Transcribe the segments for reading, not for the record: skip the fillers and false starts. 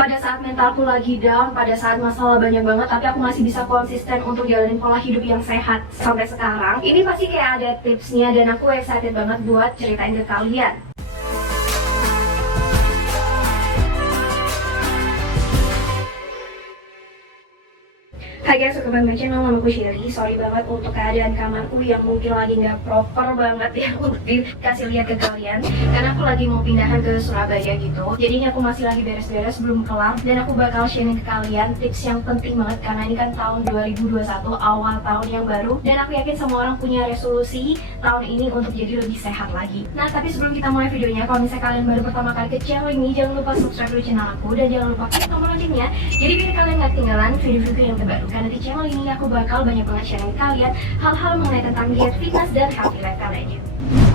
Pada saat mentalku lagi down, pada saat masalah banyak banget, tapi aku masih bisa konsisten untuk jalanin pola hidup yang sehat sampai sekarang. Ini pasti kayak ada tipsnya dan aku excited banget buat ceritain ke kalian. Hai guys, welcome back to my channel, nama aku Sherry. Sorry banget untuk keadaan kamarku yang mungkin lagi nggak proper banget ya untuk dikasih lihat ke kalian. Karena aku lagi mau pindahan ke Surabaya gitu. Jadinya aku masih lagi beres-beres, belum kelar. Dan aku bakal sharing ke kalian tips yang penting banget. Karena ini kan tahun 2021, awal tahun yang baru. Dan aku yakin semua orang punya resolusi tahun ini untuk jadi lebih sehat lagi. Nah, tapi sebelum kita mulai videonya, kalau misalnya kalian baru pertama kali ke channel ini, jangan lupa subscribe dulu channel aku. Dan jangan lupa klik tombol loncengnya, jadi biar kalian gak ketinggalan video-video yang terbaru. Karena di channel ini aku bakal banyak banget sharing kalian hal-hal mengenai tentang diet, fitness, dan healthy lifestyle lainnya.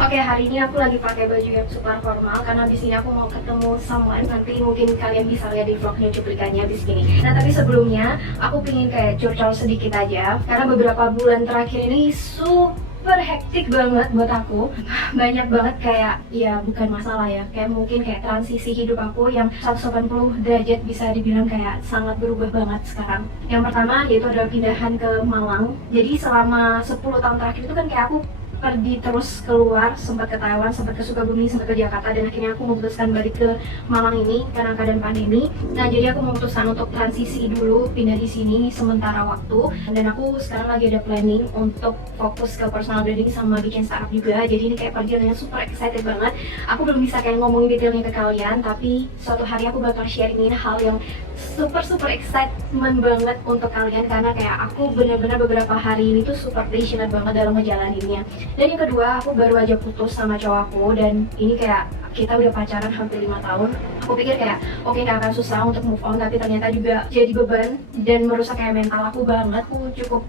Oke, hari ini aku lagi pakai baju yang super formal karena abis ini aku mau ketemu someone. Nanti mungkin kalian bisa lihat di vlognya cuplikannya abis ini. Nah, tapi sebelumnya aku pingin kayak curcol sedikit aja karena beberapa bulan terakhir ini super hektik banget buat aku. Banyak banget kayak, ya bukan masalah ya, kayak mungkin kayak transisi hidup aku yang 180 derajat bisa dibilang kayak sangat berubah banget sekarang. Yang pertama yaitu adalah pindahan ke Malang. Jadi selama 10 tahun terakhir itu kan kayak aku pergi terus keluar, sempat ke Taiwan, sempat ke Sukabumi, sempat ke Jakarta, dan akhirnya aku memutuskan balik ke Malang ini karena keadaan pandemi. Nah, jadi aku memutuskan untuk transisi dulu, pindah di sini sementara waktu. Dan aku sekarang lagi ada planning untuk fokus ke personal branding sama bikin startup juga. Jadi ini kayak perjalanannya super excited banget. Aku belum bisa kayak ngomongin detailnya ke kalian, tapi suatu hari aku bakal sharingin hal yang super excitement banget untuk kalian karena kayak aku bener-bener beberapa hari ini tuh super passionate banget dalam ngejalaninnya. Dan yang kedua, aku baru aja putus sama cowokku dan ini kayak kita udah pacaran hampir 5 tahun. Aku pikir kayak oke, gak akan susah untuk move on, tapi ternyata juga jadi beban dan merusak kayak mental aku banget. Aku cukup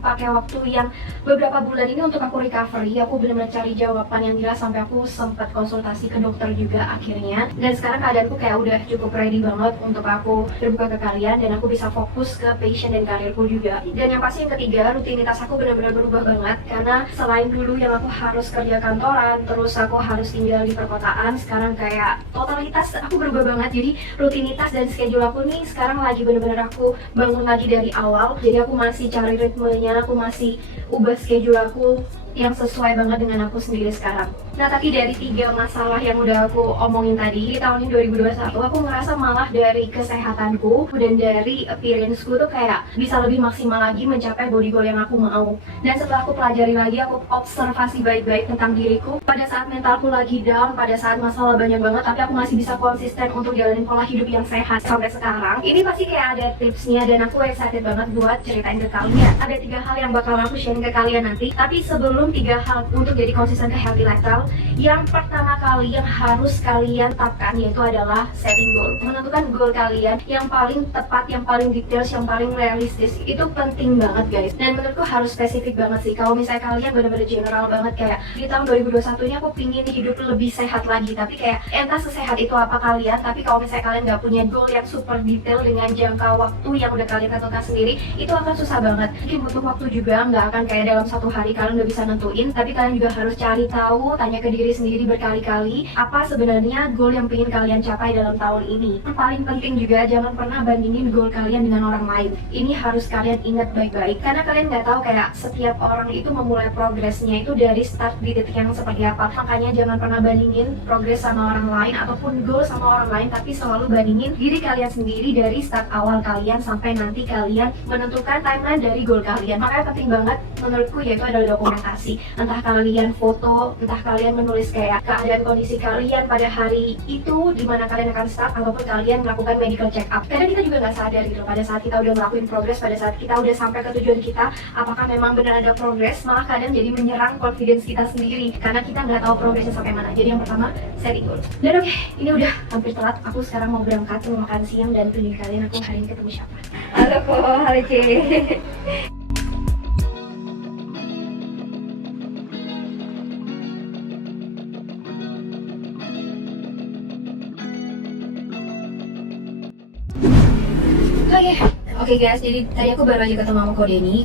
pakai waktu yang beberapa bulan ini untuk aku recovery. Aku benar-benar cari jawaban yang jelas sampai aku sempat konsultasi ke dokter juga akhirnya. Dan sekarang keadaanku kayak udah cukup ready banget untuk aku terbuka ke kalian dan aku bisa fokus ke passion dan karirku juga. Dan yang pasti yang ketiga, rutinitas aku benar-benar berubah banget karena selain dulu yang aku harus kerja kantoran, terus aku harus tinggal di perkotaan, sekarang kayak totalitas aku berubah banget. Jadi rutinitas dan schedule aku nih sekarang lagi benar-benar aku bangun lagi dari awal. Jadi aku masih cari ritmenya, aku masih ubah schedule aku yang sesuai banget dengan aku sendiri sekarang. Nah, tapi dari 3 masalah yang udah aku omongin tadi, di tahun ini 2021 aku ngerasa malah dari kesehatanku dan dari appearance-ku tuh kayak bisa lebih maksimal lagi mencapai body goal yang aku mau. Dan setelah aku pelajari lagi, aku observasi baik-baik tentang diriku. Pada saat mentalku lagi down, pada saat masalah banyak banget, tapi aku masih bisa konsisten untuk jalanin pola hidup yang sehat sampai sekarang. Ini pasti kayak ada tipsnya dan aku excited banget buat ceritain ke kalian. Ada 3 hal yang bakal aku sharing ke kalian nanti. Tapi sebelum 3 hal untuk jadi konsisten ke healthy lifestyle, yang pertama kali yang harus kalian tetapkan yaitu adalah setting goal. Menentukan goal kalian yang paling tepat, yang paling details, yang paling realistis. Itu penting banget guys. Dan menurutku harus spesifik banget sih. Kalau misalnya kalian benar-benar general banget kayak di tahun 2021 ini aku pingin hidup lebih sehat lagi, tapi kayak entah sesehat itu apa kalian. Tapi kalau misalnya kalian nggak punya goal yang super detail dengan jangka waktu yang udah kalian tentukan sendiri, itu akan susah banget. Mungkin butuh waktu juga, nggak akan kayak dalam 1 hari kalian udah bisa nentuin. Tapi kalian juga harus cari tahu, tanya ke diri sendiri berkali-kali apa sebenarnya goal yang ingin kalian capai dalam tahun ini. Yang paling penting juga, jangan pernah bandingin goal kalian dengan orang lain. Ini harus kalian ingat baik-baik karena kalian nggak tahu kayak setiap orang itu memulai progresnya itu dari start di titik yang seperti apa. Makanya jangan pernah bandingin progres sama orang lain ataupun goal sama orang lain, tapi selalu bandingin diri kalian sendiri dari start awal kalian sampai nanti kalian menentukan timeline dari goal kalian. Makanya penting banget menurutku yaitu adalah dokumentasi. Entah kalian foto, entah kalian menulis kayak keadaan kondisi kalian pada hari itu dimana kalian akan start, ataupun kalian melakukan medical check up. Karena kita juga nggak sadar gitu pada saat kita udah ngelakuin progress, pada saat kita udah sampai ke tujuan kita, apakah memang benar ada progress, malah kadang jadi menyerang confidence kita sendiri karena kita nggak tahu progressnya sampai mana. Jadi yang pertama, setting goal. Dan oke, ini udah hampir telat, aku sekarang mau berangkat mau makan siang dan tunjukin kalian aku hari ini ketemu siapa. Halo Po, halo C. Oke guys, jadi tadi aku baru aja ketemu sama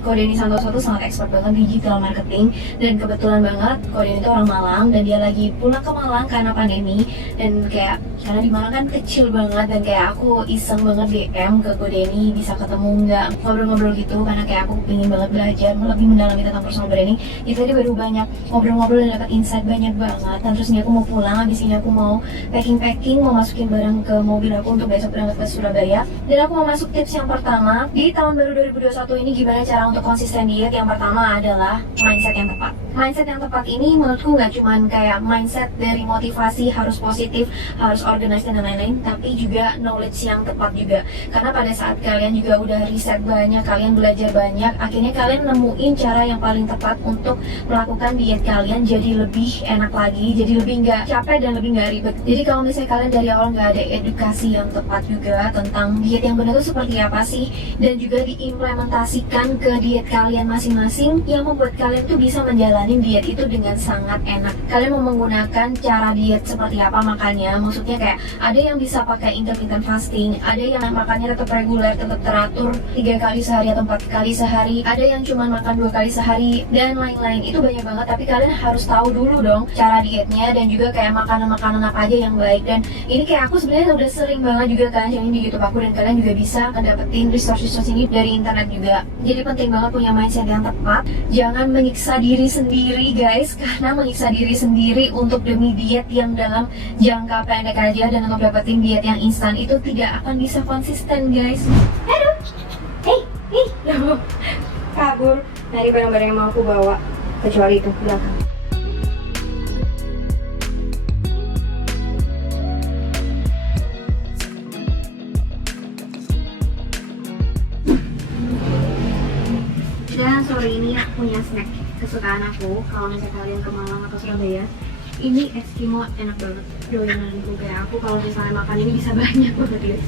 Kodeni Santoso tuh sangat expert banget di digital marketing. Dan kebetulan banget Kodeni itu orang Malang dan dia lagi pulang ke Malang karena pandemi. Dan kayak Karena di Malang kan kecil banget dan kayak aku iseng banget DM ke Kodeni bisa ketemu nggak ngobrol-ngobrol gitu, karena kayak aku pengen banget belajar lebih mendalami tentang personal branding. Itu tadi baru banyak ngobrol-ngobrol dan dapat insight banyak banget. Dan terus ini aku mau pulang, habis ini aku mau packing mau masukin barang ke mobil aku untuk besok berangkat ke Surabaya. Dan aku mau masuk tips yang pertama di tahun baru 2021 ini, gimana cara untuk konsisten diet. Yang pertama adalah mindset yang tepat. Mindset yang tepat ini menurutku nggak cuman kayak mindset dari motivasi harus positif, harus organize dan lain-lain, tapi juga knowledge yang tepat juga. Karena pada saat kalian juga udah riset banyak, kalian belajar banyak, akhirnya kalian nemuin cara yang paling tepat untuk melakukan diet kalian jadi lebih enak lagi, jadi lebih nggak capek dan lebih nggak ribet. Jadi kalau misalnya kalian dari awal nggak ada edukasi yang tepat juga tentang diet yang benar itu seperti apa sih, dan juga diimplementasikan ke diet kalian masing-masing, yang membuat kalian tuh bisa menjalani diet itu dengan sangat enak. Kalian mau menggunakan cara diet seperti apa makannya, maksudnya kayak ada yang bisa pakai intermittent fasting, ada yang makannya tetap reguler, tetap teratur 3 kali sehari atau 4 kali sehari, ada yang cuma makan 2 kali sehari, dan lain-lain. Itu banyak banget, tapi kalian harus tahu dulu dong cara dietnya dan juga kayak makanan-makanan apa aja yang baik. Dan ini kayak aku sebenarnya udah sering banget juga kan sharing di YouTube aku, dan kalian juga bisa ngedapetin resource-resource ini dari internet juga. Jadi penting banget punya mindset yang tepat. Jangan menyiksa diri sendiri guys, karena menyiksa diri sendiri untuk demi diet yang dalam jangka pendek aja dan untuk dapetin diet yang instan itu tidak akan bisa konsisten guys. Aduh, loh, kabur dari barang-barang yang mau aku bawa, kecuali itu belakang. Dan sore ini aku punya snack kesukaan aku kalau misalnya kalian ke Malang atau Surabaya. Ini Eskimo enak banget, doyananku kayak aku kalau misalnya makan ini bisa banyak banget guys.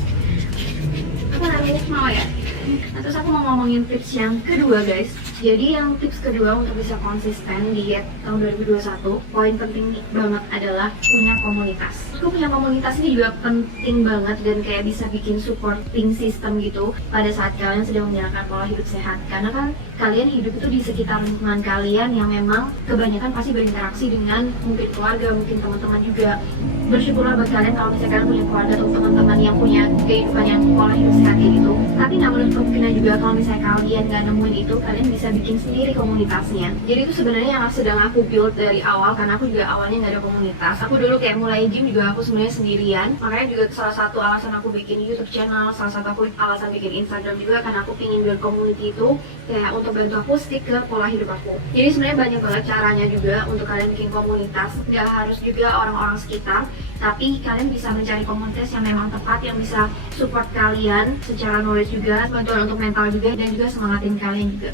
Aku namanya mau ya. Nah, terus aku mau ngomongin tips yang kedua guys. Jadi yang tips kedua untuk bisa konsisten diet tahun 2021, poin penting banget adalah punya komunitas. Aku punya komunitas ini juga penting banget dan kayak bisa bikin supporting system gitu pada saat kalian sedang menjalankan pola hidup sehat. Karena kan kalian hidup itu di sekitar lingkungan kalian yang memang kebanyakan pasti berinteraksi dengan mungkin keluarga, mungkin teman-teman juga. Bersyukurlah buat kalian kalau misalnya kalian punya keluarga atau teman-teman yang punya kehidupan yang pola hidup sehat kayak gitu. Tapi nggak menutup kemungkinan juga kalau misalnya kalian nggak nemuin itu, kalian bisa bikin sendiri komunitasnya. Jadi itu sebenarnya yang sedang aku build dari awal, karena aku juga awalnya nggak ada komunitas. Aku dulu kayak mulai gym juga aku sebenarnya sendirian. Makanya juga salah satu alasan aku bikin YouTube channel, salah satu aku alasan bikin Instagram juga karena aku pingin build community itu kayak untuk bantu aku stick ke pola hidup aku. Jadi sebenarnya banyak banget caranya juga untuk kalian bikin komunitas. Nggak harus juga orang-orang sekitar, tapi kalian bisa mencari komunitas yang memang tepat, yang bisa support kalian secara knowledge juga, bantuan untuk mental juga, dan juga semangatin kalian juga.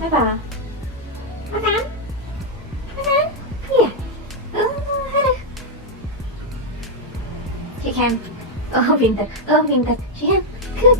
Apa? Makan? Makan? Iya. Aduh. Chicken. Oh, pintar. Oh, pintar. Chicken. Good.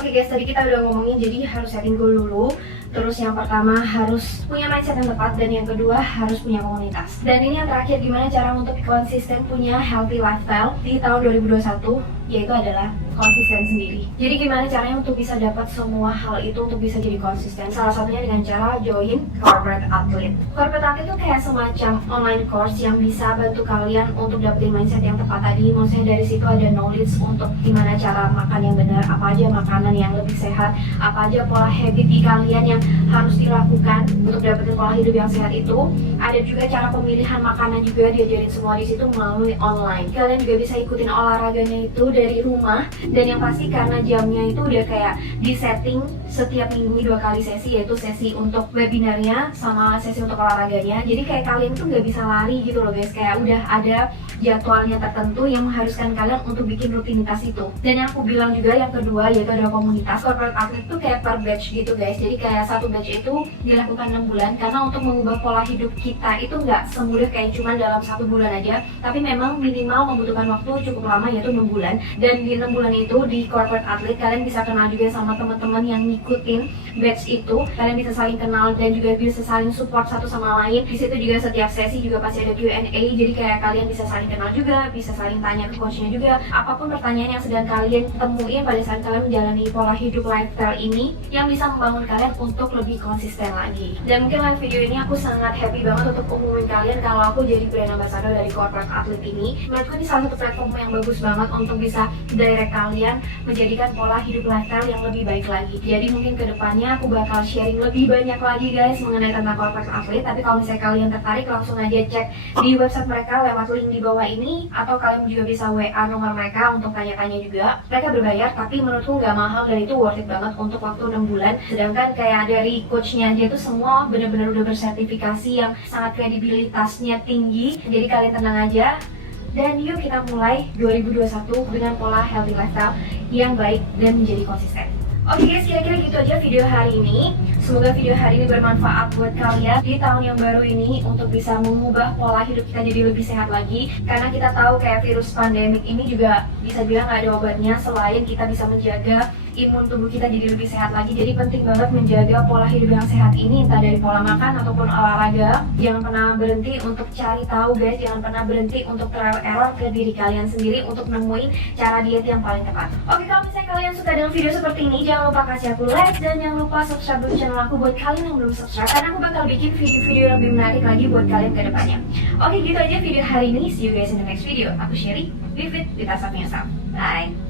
Oke guys, tadi kita udah ngomongin jadi harus setting goal dulu. Terus yang pertama harus punya mindset yang tepat, dan yang kedua harus punya komunitas. Dan ini yang terakhir, gimana cara untuk konsisten punya healthy lifestyle di tahun 2021, yaitu adalah konsisten sendiri. Jadi gimana caranya untuk bisa dapat semua hal itu untuk bisa jadi konsisten? Salah satunya dengan cara join Corporate Athlete. Corporate Athlete itu kayak semacam online course yang bisa bantu kalian untuk dapetin mindset yang tepat tadi. Maksudnya dari situ ada knowledge untuk gimana cara makan yang benar, apa aja makanan yang lebih sehat, apa aja pola habit di kalian yang harus dilakukan untuk dapetin pola hidup yang sehat itu. Ada juga cara pemilihan makanan juga diajarin semua di situ melalui online. Kalian juga bisa ikutin olahraganya itu dari rumah, dan yang pasti karena jamnya itu udah kayak di setting setiap minggu 2 kali sesi, yaitu sesi untuk webinarnya sama sesi untuk olahraganya. Jadi kayak kalian tuh nggak bisa lari gitu loh guys, kayak udah ada jadwalnya tertentu yang mengharuskan kalian untuk bikin rutinitas itu. Dan yang aku bilang juga yang kedua yaitu ada komunitas. Corporate Athlete itu kayak per batch gitu guys, jadi kayak satu batch itu dilakukan 6 bulan, karena untuk mengubah pola hidup kita itu nggak semudah kayak cuma dalam 1 bulan aja, tapi memang minimal membutuhkan waktu cukup lama, yaitu 6 bulan. Dan di 6 bulan itu di Corporate Athlete kalian bisa kenal juga sama teman-teman yang ngikutin batch itu. Kalian bisa saling kenal dan juga bisa saling support satu sama lain sharing. Di situ juga setiap sesi juga pasti ada Q&A, jadi kayak kalian bisa saling kenal juga, bisa saling tanya ke coachnya juga. Apapun pertanyaan yang sedang kalian temuin pada saat kalian menjalani pola hidup lifestyle ini, yang bisa membangun kalian untuk lebih konsisten lagi. Dan mungkin live video ini aku sangat happy banget untuk umumin kalian kalau aku jadi brand ambassador dari Corporate Athlete ini. Menurutku ini salah satu platform yang bagus banget untuk bisa direct kalian menjadikan pola hidup lifestyle yang lebih baik lagi. Jadi mungkin kedepannya aku bakal sharing lebih banyak lagi guys mengenai tentang Corporate Athlete. Tapi kalau misalnya kalian tertarik, langsung aja cek di website mereka lewat link di bawah ini, atau kalian juga bisa WA nomor mereka untuk tanya-tanya juga. Mereka berbayar, tapi menurutku nggak mahal dan itu worth it banget untuk waktu 6 bulan. Sedangkan kayak dari coachnya aja itu semua bener-bener udah bersertifikasi yang sangat kredibilitasnya tinggi. Jadi kalian tenang aja. Dan yuk kita mulai 2021 dengan pola healthy lifestyle yang baik dan menjadi konsisten. Oke guys, kira-kira gitu aja video hari ini. Semoga video hari ini bermanfaat buat kalian di tahun yang baru ini untuk bisa mengubah pola hidup kita jadi lebih sehat lagi. Karena kita tahu kayak virus pandemik ini juga bisa bilang nggak ada obatnya selain kita bisa menjaga imun tubuh kita jadi lebih sehat lagi. Jadi penting banget menjaga pola hidup yang sehat ini, entah dari pola makan ataupun olahraga. Jangan pernah berhenti untuk cari tahu guys, jangan pernah berhenti untuk trial error ke diri kalian sendiri untuk nemuin cara diet yang paling tepat. Oke, kalau misalnya kalian suka dengan video seperti ini, jangan lupa kasih aku like dan jangan lupa subscribe dulu channel aku buat kalian yang belum subscribe, karena aku bakal bikin video-video yang lebih menarik lagi buat kalian ke depannya. Oke, gitu aja video hari ini. See you guys in the next video. Aku Sherry, live it with yourself. Bye.